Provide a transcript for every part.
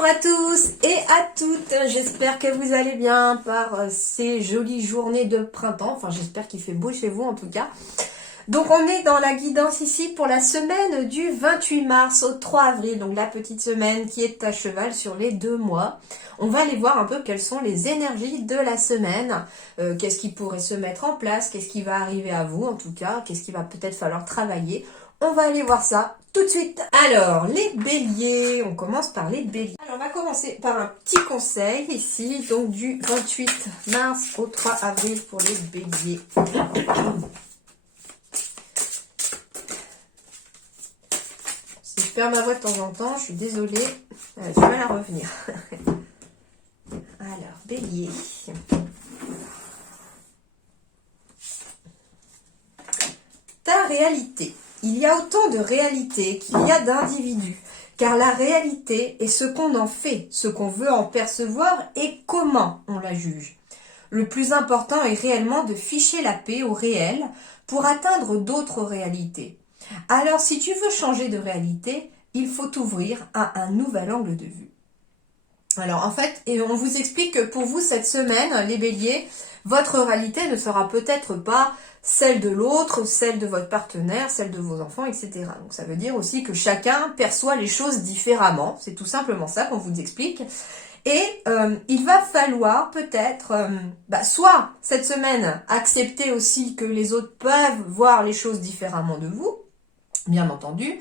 Bonjour à tous et à toutes, j'espère que vous allez bien par ces jolies journées de printemps, enfin j'espère qu'il fait beau chez vous en tout cas. Donc on est dans la guidance ici pour la semaine du 28 mars au 3 avril, donc la petite semaine qui est à cheval sur les 2 mois. On va aller voir un peu quelles sont les énergies de la semaine, qu'est-ce qui pourrait se mettre en place, qu'est-ce qui va arriver à vous en tout cas, qu'est-ce qui va peut-être falloir travailler. On va aller voir ça tout de suite. Alors, les béliers, on commence par les béliers. Alors, on va commencer par un petit conseil ici, donc du 28 mars au 3 avril pour les béliers. Si je perds ma voix de temps en temps, je suis désolée, j'ai du mal à revenir. Alors, bélier. Ta réalité. Il y a autant de réalité qu'il y a d'individus, car la réalité est ce qu'on en fait, ce qu'on veut en percevoir et comment on la juge. Le plus important est réellement de ficher la paix au réel pour atteindre d'autres réalités. Alors si tu veux changer de réalité, il faut t'ouvrir à un nouvel angle de vue. Alors en fait, et on vous explique que pour vous cette semaine, les béliers, votre réalité ne sera peut-être pas celle de l'autre, celle de votre partenaire, celle de vos enfants, etc. Donc ça veut dire aussi que chacun perçoit les choses différemment. C'est tout simplement ça qu'on vous explique. Et il va falloir peut-être, soit cette semaine, accepter aussi que les autres peuvent voir les choses différemment de vous, bien entendu.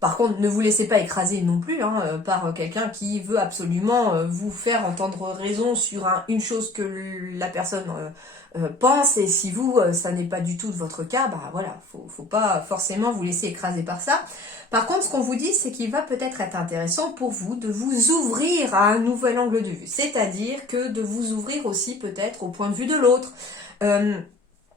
Par contre, ne vous laissez pas écraser non plus par quelqu'un qui veut absolument vous faire entendre raison sur une chose que la personne pense, et si vous, ça n'est pas du tout de votre cas, voilà, faut pas forcément vous laisser écraser par ça. Par contre, ce qu'on vous dit, c'est qu'il va peut-être être intéressant pour vous de vous ouvrir à un nouvel angle de vue, c'est-à-dire que de vous ouvrir aussi peut-être au point de vue de l'autre.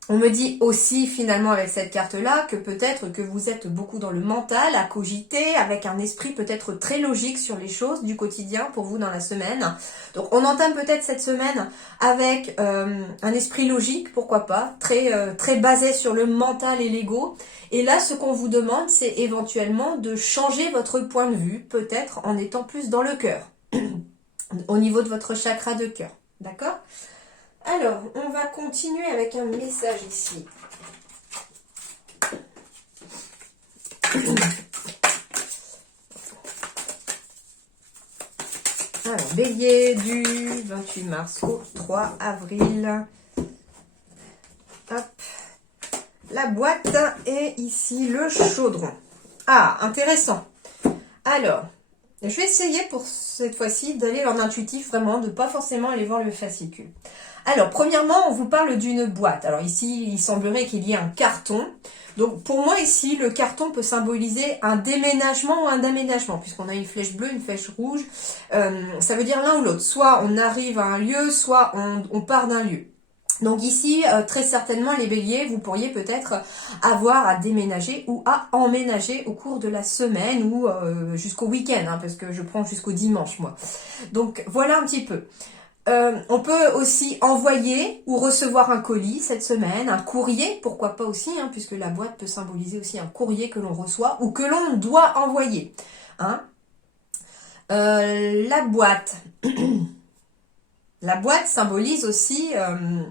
On me dit aussi finalement avec cette carte-là que peut-être que vous êtes beaucoup dans le mental, à cogiter, avec un esprit peut-être très logique sur les choses du quotidien pour vous dans la semaine. Donc on entame peut-être cette semaine avec un esprit logique, pourquoi pas, très basé sur le mental et l'ego. Et là, ce qu'on vous demande, c'est éventuellement de changer votre point de vue, peut-être en étant plus dans le cœur, au niveau de votre chakra de cœur. D'accord ? Alors, on va continuer avec un message ici. Alors, bélier du 28 mars au 3 avril. Hop. La boîte est ici le chaudron. Ah, intéressant. Alors, je vais essayer pour cette fois-ci d'aller en intuitif vraiment, de ne pas forcément aller voir le fascicule. Alors, premièrement, on vous parle d'une boîte. Alors ici, il semblerait qu'il y ait un carton. Donc, pour moi, ici, le carton peut symboliser un déménagement ou un aménagement, puisqu'on a une flèche bleue, une flèche rouge. Ça veut dire l'un ou l'autre. Soit on arrive à un lieu, soit on part d'un lieu. Donc ici, très certainement, les béliers, vous pourriez peut-être avoir à déménager ou à emménager au cours de la semaine ou jusqu'au week-end, parce que je prends jusqu'au dimanche, moi. Donc, voilà un petit peu. On peut aussi envoyer ou recevoir un colis cette semaine, un courrier, pourquoi pas aussi, puisque la boîte peut symboliser aussi un courrier que l'on reçoit ou que l'on doit envoyer. La boîte. La boîte symbolise aussi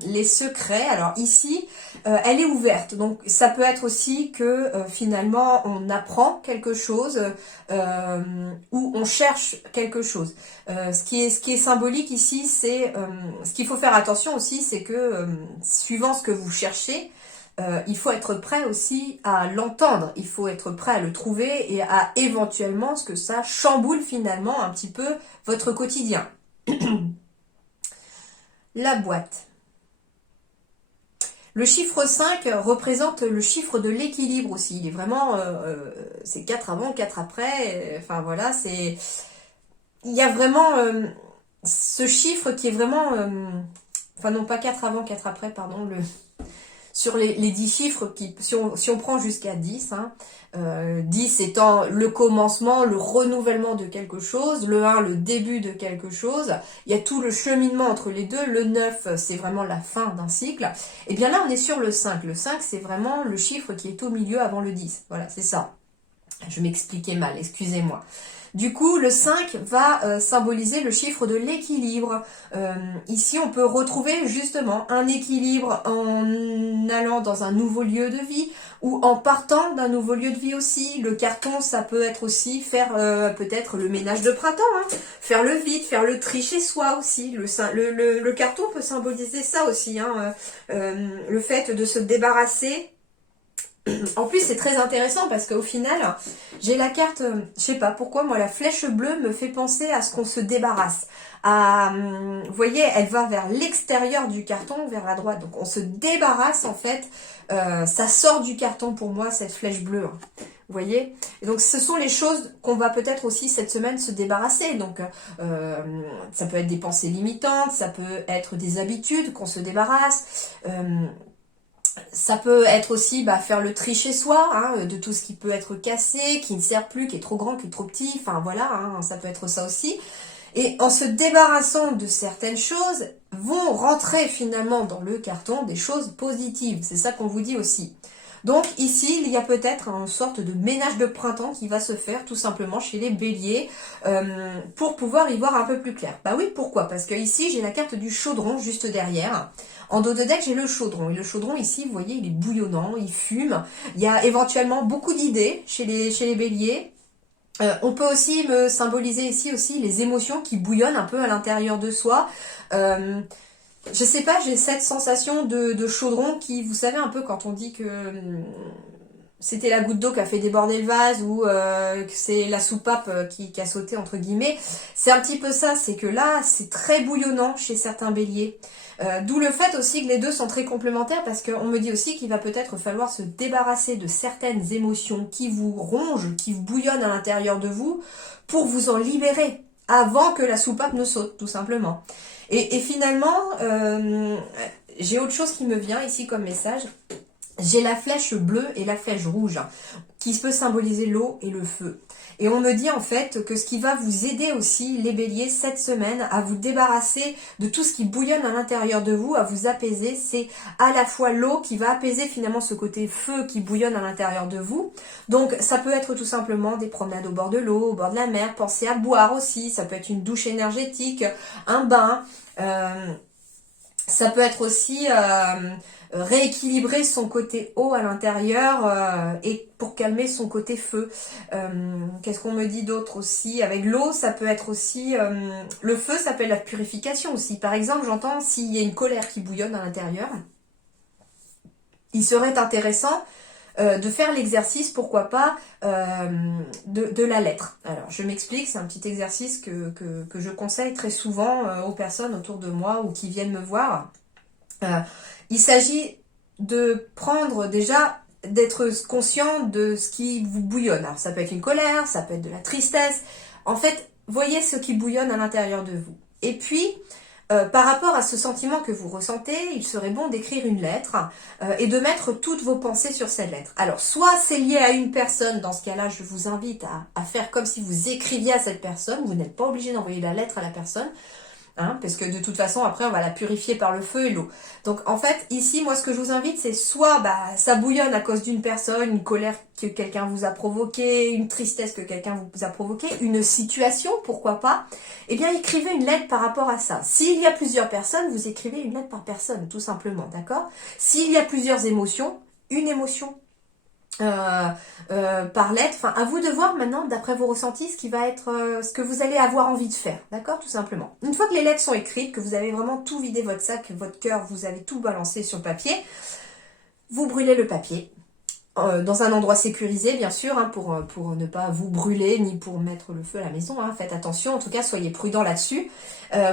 les secrets. Alors ici, elle est ouverte. Donc ça peut être aussi que finalement on apprend quelque chose ou on cherche quelque chose. Ce qui est symbolique ici, c'est ce qu'il faut faire attention aussi, c'est que suivant ce que vous cherchez, il faut être prêt aussi à l'entendre. Il faut être prêt à le trouver et à éventuellement ce que ça chamboule finalement un petit peu votre quotidien. La boîte. Le chiffre 5 représente le chiffre de l'équilibre aussi. Il est vraiment, c'est 4 avant, 4 après. Enfin voilà, c'est... Il y a vraiment ce chiffre qui est vraiment... enfin non, pas 4 avant, 4 après, pardon. Sur les 10 chiffres, si on prend jusqu'à 10, 10 étant le commencement, le renouvellement de quelque chose, le 1 le début de quelque chose, il y a tout le cheminement entre les deux, le 9 c'est vraiment la fin d'un cycle, et bien là on est sur le 5, c'est vraiment le chiffre qui est au milieu avant le 10, voilà c'est ça. Je m'expliquais mal, excusez-moi. Du coup, le 5 va symboliser le chiffre de l'équilibre. Ici, on peut retrouver justement un équilibre en allant dans un nouveau lieu de vie ou en partant d'un nouveau lieu de vie aussi. Le carton, ça peut être aussi faire peut-être le ménage de printemps, hein, faire le vide, faire le tri chez soi aussi. Le carton peut symboliser ça aussi, hein, le fait de se débarrasser. En plus, c'est très intéressant parce qu'au final, j'ai la carte, je sais pas pourquoi, moi, la flèche bleue me fait penser à ce qu'on se débarrasse. Vous voyez, elle va vers l'extérieur du carton, vers la droite. Donc, on se débarrasse, en fait. Ça sort du carton pour moi, cette flèche bleue. Hein. Vous voyez? Et donc, ce sont les choses qu'on va peut-être aussi cette semaine se débarrasser. Donc, ça peut être des pensées limitantes, ça peut être des habitudes qu'on se débarrasse. Ça peut être aussi faire le tri chez soi, hein, de tout ce qui peut être cassé, qui ne sert plus, qui est trop grand, qui est trop petit, enfin voilà, hein, ça peut être ça aussi. Et en se débarrassant de certaines choses, vont rentrer finalement dans le carton des choses positives, c'est ça qu'on vous dit aussi. Donc ici, il y a peut-être une sorte de ménage de printemps qui va se faire tout simplement chez les béliers pour pouvoir y voir un peu plus clair. Bah oui, pourquoi? Parce que ici, j'ai la carte du chaudron juste derrière. En dos de deck, j'ai le chaudron. Et le chaudron, ici, vous voyez, il est bouillonnant, il fume. Il y a éventuellement beaucoup d'idées chez les béliers. On peut aussi me symboliser ici aussi les émotions qui bouillonnent un peu à l'intérieur de soi. Je sais pas, j'ai cette sensation de chaudron qui, vous savez un peu quand on dit que c'était la goutte d'eau qui a fait déborder le vase ou que c'est la soupape qui a sauté entre guillemets. C'est un petit peu ça, c'est que là, c'est très bouillonnant chez certains béliers. D'où le fait aussi que les deux sont très complémentaires parce qu'on me dit aussi qu'il va peut-être falloir se débarrasser de certaines émotions qui vous rongent, qui vous bouillonnent à l'intérieur de vous pour vous en libérer avant que la soupape ne saute, tout simplement. Et finalement, j'ai autre chose qui me vient ici comme message. J'ai la flèche bleue et la flèche rouge qui peut symboliser l'eau et le feu. Et on me dit en fait que ce qui va vous aider aussi, les béliers, cette semaine, à vous débarrasser de tout ce qui bouillonne à l'intérieur de vous, à vous apaiser, c'est à la fois l'eau qui va apaiser finalement ce côté feu qui bouillonne à l'intérieur de vous. Donc ça peut être tout simplement des promenades au bord de l'eau, au bord de la mer, pensez à boire aussi, ça peut être une douche énergétique, un bain, ça peut être aussi rééquilibrer son côté eau à l'intérieur et pour calmer son côté feu. Qu'est-ce qu'on me dit d'autre aussi? Avec l'eau, ça peut être aussi... le feu, ça peut être la purification aussi. Par exemple, j'entends s'il y a une colère qui bouillonne à l'intérieur, il serait intéressant de faire l'exercice, pourquoi pas, de la lettre. Alors, je m'explique, c'est un petit exercice que je conseille très souvent aux personnes autour de moi ou qui viennent me voir. Il s'agit de prendre déjà, d'être conscient de ce qui vous bouillonne. Alors, ça peut être une colère, ça peut être de la tristesse. En fait, voyez ce qui bouillonne à l'intérieur de vous. Et puis, par rapport à ce sentiment que vous ressentez, il serait bon d'écrire une lettre et de mettre toutes vos pensées sur cette lettre. Alors, soit c'est lié à une personne, dans ce cas-là, je vous invite à faire comme si vous écriviez à cette personne. Vous n'êtes pas obligé d'envoyer la lettre à la personne. Hein, parce que de toute façon, après, on va la purifier par le feu et l'eau. Donc, en fait, ici, moi, ce que je vous invite, c'est soit ça bouillonne à cause d'une personne, une colère que quelqu'un vous a provoquée, une tristesse que quelqu'un vous a provoquée, une situation, pourquoi pas. Eh bien, écrivez une lettre par rapport à ça. S'il y a plusieurs personnes, vous écrivez une lettre par personne, tout simplement, d'accord? S'il y a plusieurs émotions, une émotion par lettre. Enfin, à vous de voir maintenant, d'après vos ressentis, ce qui va être ce que vous allez avoir envie de faire, d'accord, tout simplement. Une fois que les lettres sont écrites, que vous avez vraiment tout vidé votre sac, votre cœur, vous avez tout balancé sur le papier, vous brûlez le papier dans un endroit sécurisé, bien sûr, hein, pour ne pas vous brûler ni pour mettre le feu à la maison. Hein, faites attention, en tout cas, soyez prudents là-dessus.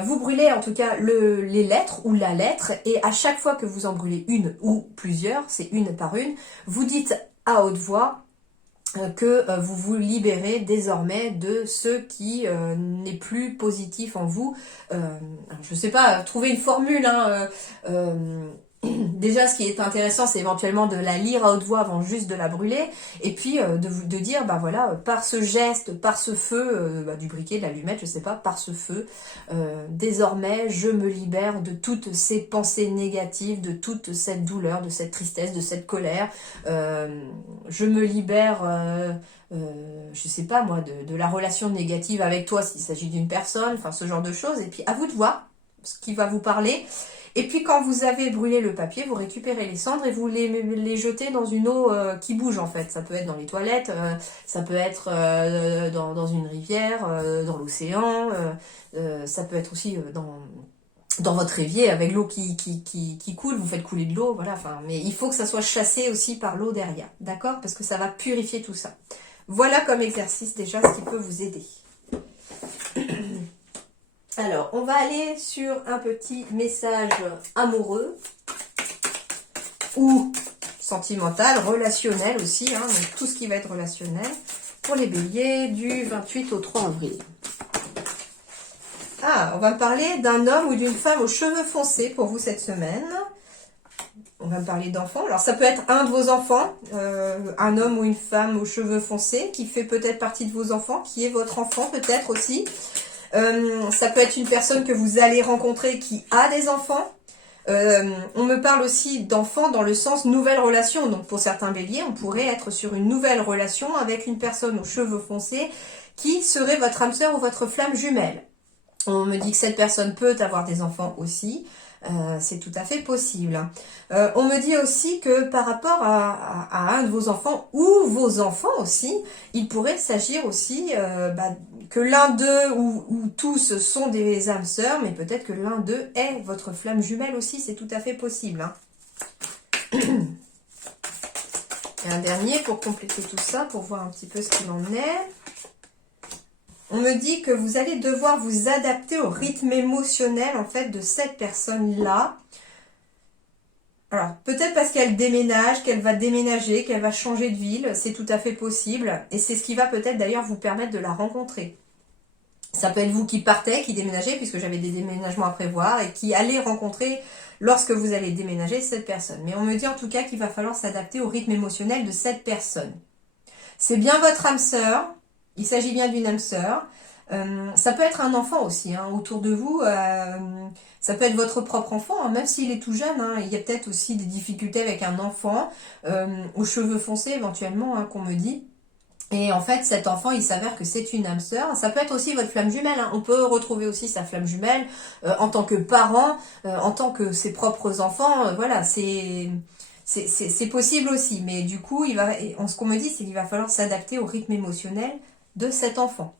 Vous brûlez en tout cas les lettres ou la lettre, et à chaque fois que vous en brûlez une ou plusieurs, c'est une par une, vous dites à haute voix que vous vous libérez désormais de ce qui n'est plus positif en vous. Je ne sais pas, trouver une formule, hein, Déjà, ce qui est intéressant, c'est éventuellement de la lire à haute voix avant juste de la brûler, et puis de dire, bah voilà, par ce geste, par ce feu, du briquet, de l'allumette, je sais pas, par ce feu, désormais, je me libère de toutes ces pensées négatives, de toute cette douleur, de cette tristesse, de cette colère. Je me libère, je sais pas moi, de la relation négative avec toi s'il s'agit d'une personne, enfin ce genre de choses, et puis à vous de voir ce qui va vous parler. Et puis quand vous avez brûlé le papier, vous récupérez les cendres et vous les jetez dans une eau qui bouge en fait. Ça peut être dans les toilettes, ça peut être dans une rivière, dans l'océan, ça peut être aussi dans votre évier avec l'eau qui coule, vous faites couler de l'eau, voilà. Enfin, mais il faut que ça soit chassé aussi par l'eau derrière, d'accord? Parce que ça va purifier tout ça. Voilà comme exercice déjà ce qui peut vous aider. Alors, on va aller sur un petit message amoureux ou sentimental, relationnel aussi, hein, donc tout ce qui va être relationnel pour les béliers du 28 au 3 avril. Ah, on va me parler d'un homme ou d'une femme aux cheveux foncés pour vous cette semaine. On va me parler d'enfants. Alors, ça peut être un de vos enfants, un homme ou une femme aux cheveux foncés qui fait peut-être partie de vos enfants, qui est votre enfant peut-être aussi. Ça peut être une personne que vous allez rencontrer qui a des enfants. On me parle aussi d'enfants dans le sens nouvelle relation. Donc pour certains béliers, on pourrait être sur une nouvelle relation avec une personne aux cheveux foncés qui serait votre âme sœur ou votre flamme jumelle. On me dit que cette personne peut avoir des enfants aussi. C'est tout à fait possible. On me dit aussi que par rapport à un de vos enfants ou vos enfants aussi, il pourrait s'agir aussi que l'un d'eux ou tous sont des âmes sœurs, mais peut-être que l'un d'eux est votre flamme jumelle aussi, c'est tout à fait possible. Hein. Et un dernier pour compléter tout ça, pour voir un petit peu ce qu'il en est. On me dit que vous allez devoir vous adapter au rythme émotionnel en fait de cette personne-là. Alors, peut-être parce qu'elle déménage, qu'elle va déménager, qu'elle va changer de ville, c'est tout à fait possible. Et c'est ce qui va peut-être d'ailleurs vous permettre de la rencontrer. Ça peut être vous qui partez, qui déménagez, puisque j'avais des déménagements à prévoir, et qui allez rencontrer, lorsque vous allez déménager, cette personne. Mais on me dit en tout cas qu'il va falloir s'adapter au rythme émotionnel de cette personne. C'est bien votre âme sœur. Il s'agit bien d'une âme sœur. Ça peut être un enfant aussi, hein, autour de vous. Ça peut être votre propre enfant, hein, même s'il est tout jeune. Hein, il y a peut-être aussi des difficultés avec un enfant, aux cheveux foncés éventuellement, hein, qu'on me dit. Et en fait, cet enfant, il s'avère que c'est une âme sœur. Ça peut être aussi votre flamme jumelle. Hein. On peut retrouver aussi sa flamme jumelle en tant que parent, en tant que ses propres enfants. Voilà, c'est possible aussi. Mais du coup, ce qu'on me dit, c'est qu'il va falloir s'adapter au rythme émotionnel de cet enfant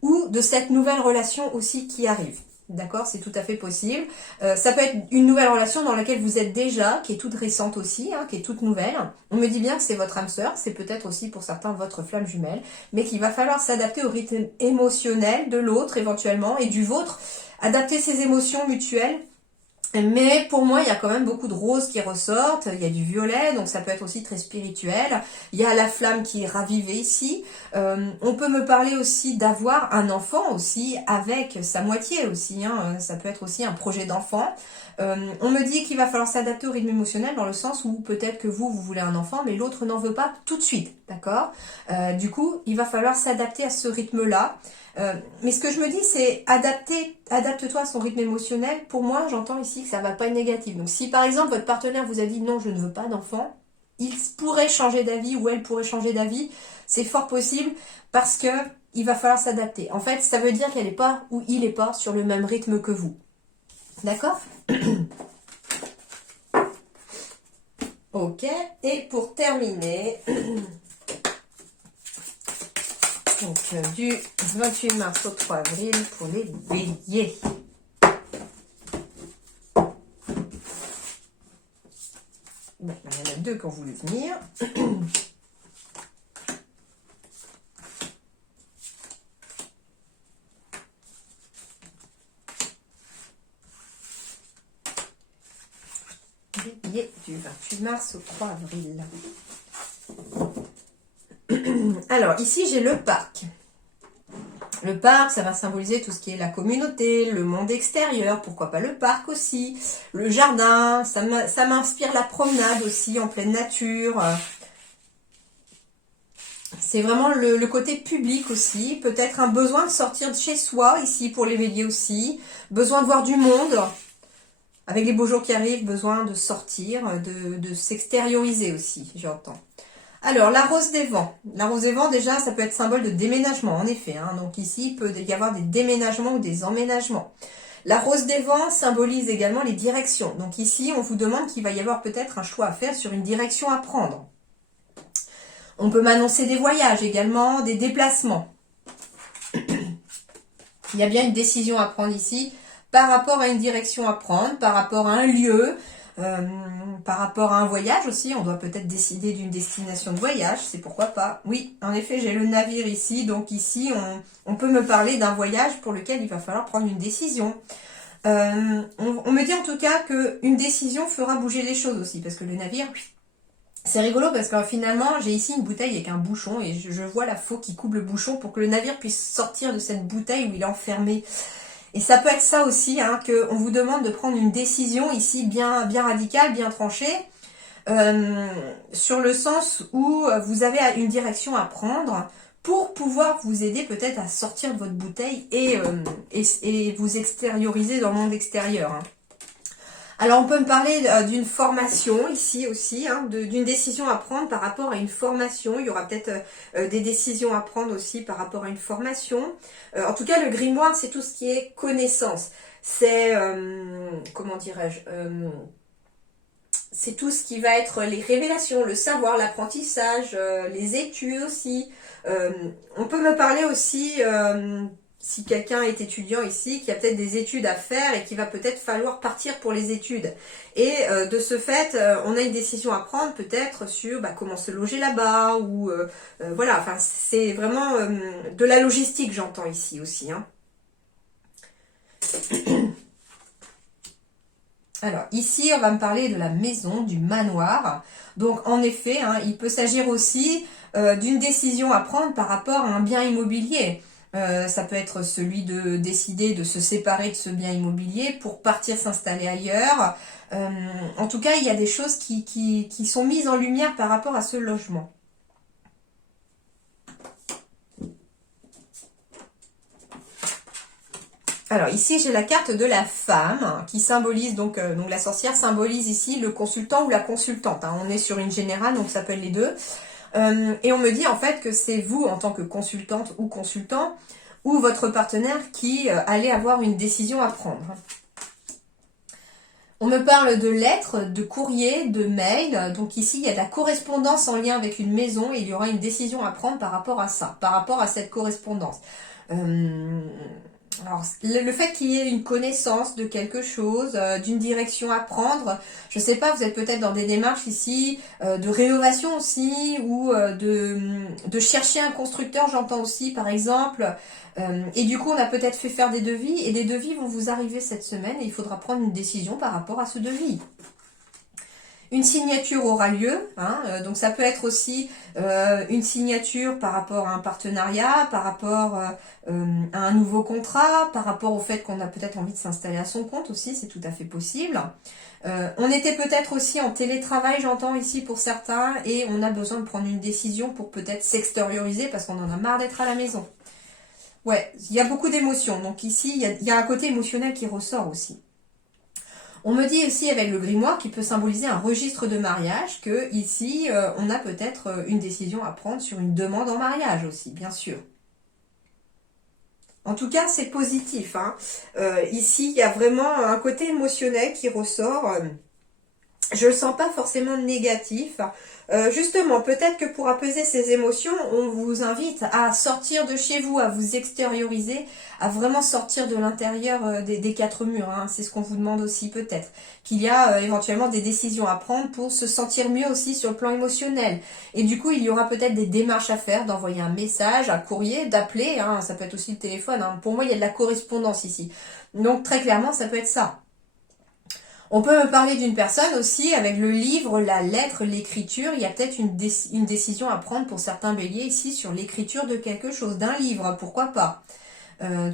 ou de cette nouvelle relation aussi qui arrive. D'accord, c'est tout à fait possible. Ça peut être une nouvelle relation dans laquelle vous êtes déjà, qui est toute récente aussi, hein, qui est toute nouvelle. On me dit bien que c'est votre âme sœur, c'est peut-être aussi pour certains votre flamme jumelle, mais qu'il va falloir s'adapter au rythme émotionnel de l'autre éventuellement et du vôtre, adapter ses émotions mutuelles. Mais pour moi, il y a quand même beaucoup de roses qui ressortent, il y a du violet, donc ça peut être aussi très spirituel. Il y a la flamme qui est ravivée ici. On peut me parler aussi d'avoir un enfant aussi avec sa moitié aussi. Hein. Ça peut être aussi un projet d'enfant. On me dit qu'il va falloir s'adapter au rythme émotionnel dans le sens où peut-être que vous voulez un enfant, mais l'autre n'en veut pas tout de suite, d'accord? Du coup, il va falloir s'adapter à ce rythme-là. Mais ce que je me dis, c'est adapte-toi à son rythme émotionnel. Pour moi, j'entends ici que ça va pas être négatif. Donc si par exemple votre partenaire vous a dit non, je ne veux pas d'enfant, il pourrait changer d'avis ou elle pourrait changer d'avis. C'est fort possible parce que il va falloir s'adapter. En fait, ça veut dire qu'elle n'est pas ou il n'est pas sur le même rythme que vous. D'accord? Ok. Et pour terminer... Donc, du 28 mars au 3 avril pour les béliers. Bon, il y en a deux qui ont voulu venir. Bélier du 28 mars au 3 avril. Alors, ici, j'ai le parc. Le parc, ça va symboliser tout ce qui est la communauté, le monde extérieur, pourquoi pas le parc aussi, le jardin, ça m'inspire la promenade aussi en pleine nature. C'est vraiment le côté public aussi, peut-être un besoin de sortir de chez soi ici pour les béliers aussi, besoin de voir du monde, avec les beaux jours qui arrivent, besoin de sortir, de s'extérioriser aussi, j'entends. Alors, la rose des vents. La rose des vents, déjà, ça peut être symbole de déménagement, en effet. Hein. Donc ici, il peut y avoir des déménagements ou des emménagements. La rose des vents symbolise également les directions. Donc ici, on vous demande qu'il va y avoir peut-être un choix à faire sur une direction à prendre. On peut m'annoncer des voyages également, des déplacements. Il y a bien une décision à prendre ici par rapport à une direction à prendre, par rapport à un lieu, par rapport à un voyage aussi. On doit peut-être décider d'une destination de voyage, c'est pourquoi pas. Oui, en effet, j'ai le navire ici, donc ici, on peut me parler d'un voyage pour lequel il va falloir prendre une décision. On me dit en tout cas qu'une décision fera bouger les choses aussi, parce que le navire... C'est rigolo parce que finalement, j'ai ici une bouteille avec un bouchon et je vois la faux qui coupe le bouchon pour que le navire puisse sortir de cette bouteille où il est enfermé. Et ça peut être ça aussi, hein, qu'on vous demande de prendre une décision ici bien radicale, bien tranchée, sur le sens où vous avez une direction à prendre pour pouvoir vous aider peut-être à sortir de votre bouteille et vous extérioriser dans le monde extérieur. Hein. Alors, on peut me parler d'une formation ici aussi, hein, d'une décision à prendre par rapport à une formation. Il y aura peut-être des décisions à prendre aussi par rapport à une formation. En tout cas, le grimoire, c'est tout ce qui est connaissance. C'est, comment dirais-je, c'est tout ce qui va être les révélations, le savoir, l'apprentissage, les études aussi. On peut me parler aussi... si quelqu'un est étudiant ici, qui a peut-être des études à faire et qui va peut-être falloir partir pour les études. Et de ce fait, on a une décision à prendre peut-être sur comment se loger là-bas ou voilà, enfin c'est vraiment de la logistique, j'entends ici aussi. Hein. Alors ici, on va me parler de la maison, du manoir. Donc en effet, hein, il peut s'agir aussi d'une décision à prendre par rapport à un bien immobilier. Ça peut être celui de décider de se séparer de ce bien immobilier pour partir s'installer ailleurs. En tout cas, il y a des choses qui sont mises en lumière par rapport à ce logement. Alors ici, j'ai la carte de la femme qui symbolise, donc la sorcière symbolise ici le consultant ou la consultante. Hein. On est sur une générale, donc ça peut être les deux. Et on me dit en fait que c'est vous en tant que consultante ou consultant ou votre partenaire qui allez avoir une décision à prendre. On me parle de lettres, de courriers, de mails. Donc ici, il y a de la correspondance en lien avec une maison et il y aura une décision à prendre par rapport à ça, par rapport à cette correspondance. Alors, le fait qu'il y ait une connaissance de quelque chose, d'une direction à prendre, je sais pas, vous êtes peut-être dans des démarches ici de rénovation aussi, ou de chercher un constructeur, j'entends aussi par exemple, et du coup on a peut-être fait faire des devis, et des devis vont vous arriver cette semaine, et il faudra prendre une décision par rapport à ce devis. Une signature aura lieu, hein, donc ça peut être aussi une signature par rapport à un partenariat, par rapport à un nouveau contrat, par rapport au fait qu'on a peut-être envie de s'installer à son compte aussi, c'est tout à fait possible. On était peut-être aussi en télétravail, j'entends ici pour certains, et on a besoin de prendre une décision pour peut-être s'extérioriser parce qu'on en a marre d'être à la maison. Ouais, il y a beaucoup d'émotions, donc ici il y a un côté émotionnel qui ressort aussi. On me dit aussi avec le grimoire qui peut symboliser un registre de mariage que ici on a peut-être une décision à prendre sur une demande en mariage aussi, bien sûr. En tout cas, c'est positif. Hein. Ici, il y a vraiment un côté émotionnel qui ressort. Je le sens pas forcément négatif. Justement, peut-être que pour apaiser ces émotions, on vous invite à sortir de chez vous, à vous extérioriser, à vraiment sortir de l'intérieur des quatre murs. Hein. C'est ce qu'on vous demande aussi peut-être. Qu'il y a éventuellement des décisions à prendre pour se sentir mieux aussi sur le plan émotionnel. Et du coup, il y aura peut-être des démarches à faire, d'envoyer un message, un courrier, d'appeler. Hein. Ça peut être aussi le téléphone. Hein. Pour moi, il y a de la correspondance ici. Donc très clairement, ça peut être ça. On peut me parler d'une personne aussi avec le livre, la lettre, l'écriture. Il y a peut-être une décision à prendre pour certains béliers ici sur l'écriture de quelque chose, d'un livre, pourquoi pas.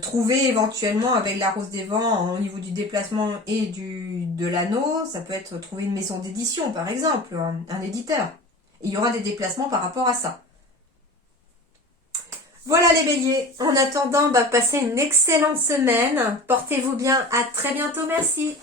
Trouver éventuellement avec la Rose des Vents au niveau du déplacement et de l'anneau, ça peut être trouver une maison d'édition par exemple, un éditeur. Et il y aura des déplacements par rapport à ça. Voilà les béliers, en attendant, passez une excellente semaine, portez-vous bien, à très bientôt, merci.